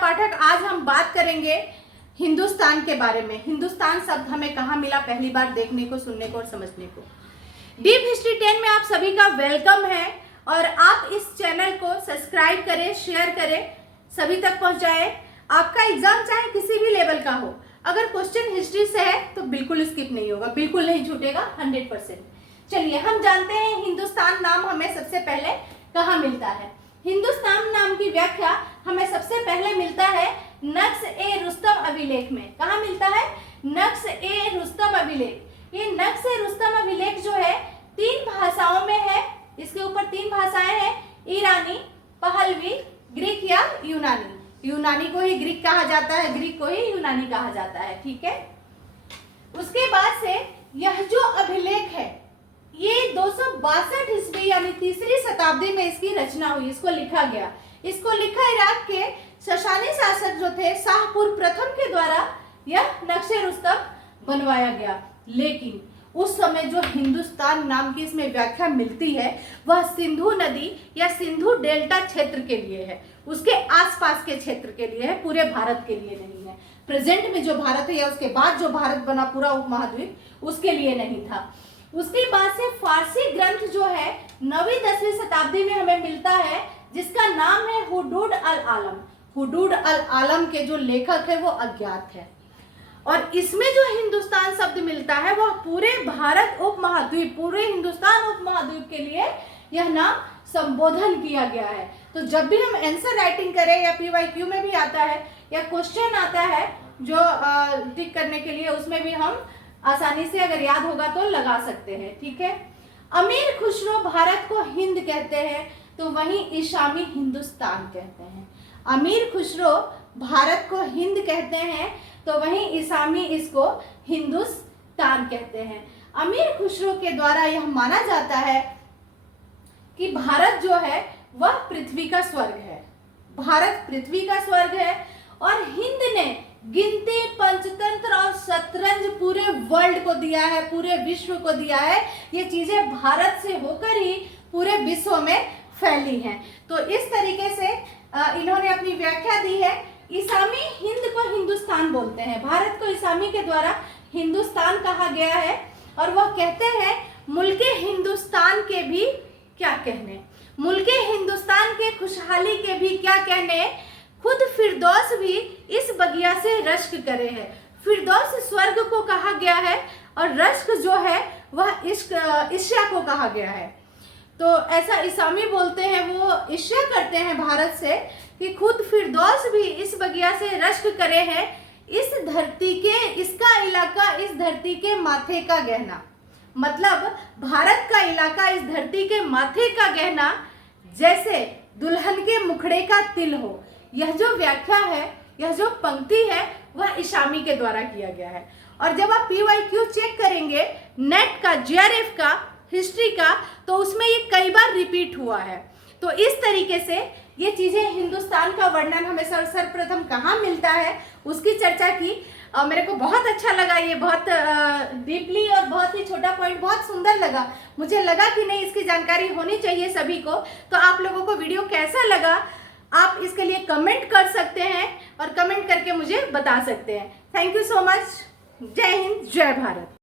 पाठक, आज हम बात करेंगे हिंदुस्तान के बारे में। हिंदुस्तान शब्द हमें कहाँ मिला पहली बार देखने को, सुनने को और समझने को। डीप हिस्ट्री 10 में आप सभी का वेलकम है और आप इस चैनल को सब्सक्राइब करें, शेयर करें, सभी तक पहुंचाएं। आपका एग्जाम चाहे किसी भी लेवल का हो, अगर क्वेश्चन हिस्ट्री से है तो बिल्कुल स्किप नहीं होगा, बिल्कुल नहीं छूटेगा, 100%। चलिए हम जानते हैं हिंदुस्तान नाम हमें सबसे पहले कहाँ मिलता है। हिंदुस्तान नाम की व्याख्या हमें सबसे पहले मिलता है नक्श-ए-रुस्तम अभिलेख में। कहाँ मिलता है? नक्श-ए-रुस्तम अभिलेख। ये नक्श-ए-रुस्तम अभिलेख जो है 3 भाषाओं में है। इसके ऊपर 3 भाषाएं हैं, ईरानी, पहलवी, ग्रीक या यूनानी। यूनानी को ही ग्रीक कहा जाता है, ग्रीक को ही यूनानी कहा जाता है, ठीक है। उसके बाद से यह जो अभिलेख है ये 262 ईस्वी यानी 3री शताब्दी में इसकी रचना हुई, इसको लिखा गया। इसको लिखा इराक के ससानी शासक जो थे शाहपुर प्रथम के द्वारा यह नक्श-ए-रुस्तम बनवाया गया। लेकिन उस समय जो हिंदुस्तान नाम की इसमें व्याख्या मिलती है वह सिंधु नदी या सिंधु डेल्टा क्षेत्र के लिए है, उसके आसपास के क्षेत्र के लिए है, पूरे भारत के लिए नहीं है। प्रेजेंट में जो भारत है या उसके बाद जो भारत बना पूरा उपमहाद्वीप, उसके लिए नहीं था। उसके बाद से फारसी ग्रंथ जो है 9वीं 10वीं शताब्दी में हमें मिलता है, जिसका नाम है हुदूद अल आलम। हुदूद अल आलम के जो लेखक है वो अज्ञात है और इसमें जो हिंदुस्तान शब्द मिलता है वह पूरे भारत उपमहाद्वीप, पूरे हिंदुस्तान उपमहाद्वीप के लिए यह नाम संबोधन किया गया है। तो जब भी हम आंसर राइटिंग करें या PYQ में भी आता है या क्वेश्चन आता है जो टिक करने के लिए, उसमें भी हम आसानी से अगर याद होगा तो लगा सकते हैं, ठीक है। अमीर खुसरो भारत को हिंद कहते हैं तो वहीं ईशामी हिंदुस्तान कहते हैं। अमीर खुसरो भारत को हिंद कहते हैं तो वहीं ईसामी इसको हिंदुस्तान कहते हैं। अमीर खुसरो के द्वारा यह माना जाता है कि भारत जो है वह पृथ्वी का स्वर्ग है। भारत पृथ्वी का स्वर्ग है और हिंद ने गिनती, पंचतंत्र और शतरंज पूरे वर्ल्ड को दिया है, पूरे विश्व को दिया है। ये चीजें भारत से होकर ही पूरे विश्व में फैली हैं। तो इस तरीके से इन्होंने अपनी व्याख्या दी है। ईसामी हिंद को हिंदुस्तान बोलते हैं, भारत को ईसामी के द्वारा हिंदुस्तान कहा गया है। और वह कहते हैं मुल्के हिंदुस्तान के भी क्या कहने, मुल्के हिंदुस्तान के खुशहाली के भी क्या कहने, खुद फिरदौस भी इस बगिया से रश्क करे है। फिरदौस स्वर्ग को कहा गया है और रश्क जो है वह ईर्ष्या को कहा गया है। तो ऐसा ईसामी बोलते हैं, वो ईर्ष्या करते हैं भारत से कि खुद फिरदौस भी इस बगिया से रश्क करे है। इस धरती के, इसका इलाका इस धरती के माथे का गहना, मतलब भारत का इलाका इस धरती के माथे का गहना जैसे दुल्हन के मुखड़े का तिल हो। यह जो व्याख्या है, यह जो पंक्ति है वह ईसामी के द्वारा किया गया है। और जब आप PYQ चेक करेंगे नेट का, GRF का, हिस्ट्री का, तो उसमें ये कई बार रिपीट हुआ है। तो इस तरीके से ये चीजें, हिंदुस्तान का वर्णन हमें सर्वप्रथम कहाँ मिलता है उसकी चर्चा की। मेरे को बहुत अच्छा लगा, ये बहुत डीपली और बहुत ही छोटा पॉइंट, बहुत सुंदर लगा। मुझे लगा कि नहीं, इसकी जानकारी होनी चाहिए सभी को। तो आप लोगों को वीडियो कैसा लगा आप इसके लिए कमेंट कर सकते हैं और कमेंट करके मुझे बता सकते हैं। Thank you so much. जय हिंद, जय भारत।